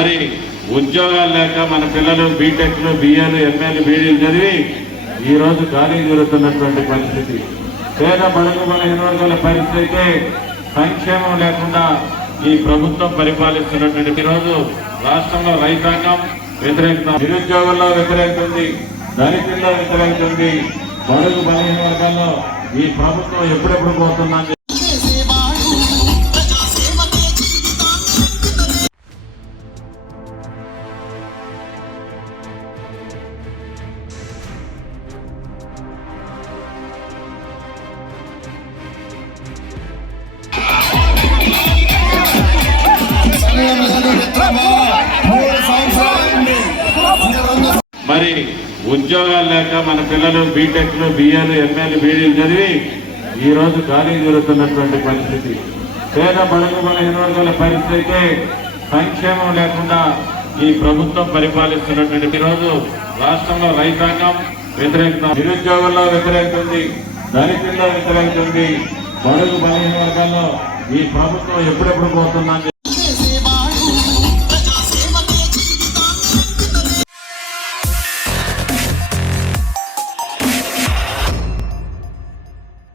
మరి ఉద్యోగాలు లేక మన పిల్లలు బీటెక్లు బిఏలు ఎంఏలు బీడీలు చదివి ఈరోజు ఖాళీ జరుగుతున్నటువంటి పరిస్థితి. పేద బడుగు బలహీన వర్గాల పరిస్థితి అయితే సంక్షేమం లేకుండా ఈ ప్రభుత్వం పరిపాలిస్తున్నటువంటి ఈరోజు రాష్ట్రంలో రైతాంగం వ్యతిరేకత, నిరుద్యోగుల్లో వ్యతిరేకత ఉంది, దళితుల్లో వ్యతిరేకత ఉంది. బడుగు బలహీన వర్గాల్లో ఈ ప్రభుత్వం ఎప్పుడెప్పుడు పోతుందని మరి ఉద్యోగాలు లేక మన పిల్లలు బీటెక్లు బిఏలు ఎంఏలు బీడీలు చదివి ఈరోజు ఖాళీ జరుగుతున్నటువంటి పరిస్థితి. పేద బడుగు బలహీన వర్గాల పరిస్థితి అయితే సంక్షేమం లేకుండా ఈ ప్రభుత్వం పరిపాలిస్తున్నటువంటి ఈరోజు రాష్ట్రంలో రైతాంగం వ్యతిరేకత, నిరుద్యోగుల్లో వ్యతిరేకత ఉంది, దళితుల్లో వ్యతిరేకత ఉంది. బడుగు బలహీన వర్గాల్లో ఈ ప్రభుత్వం ఎప్పుడెప్పుడు పోతుందని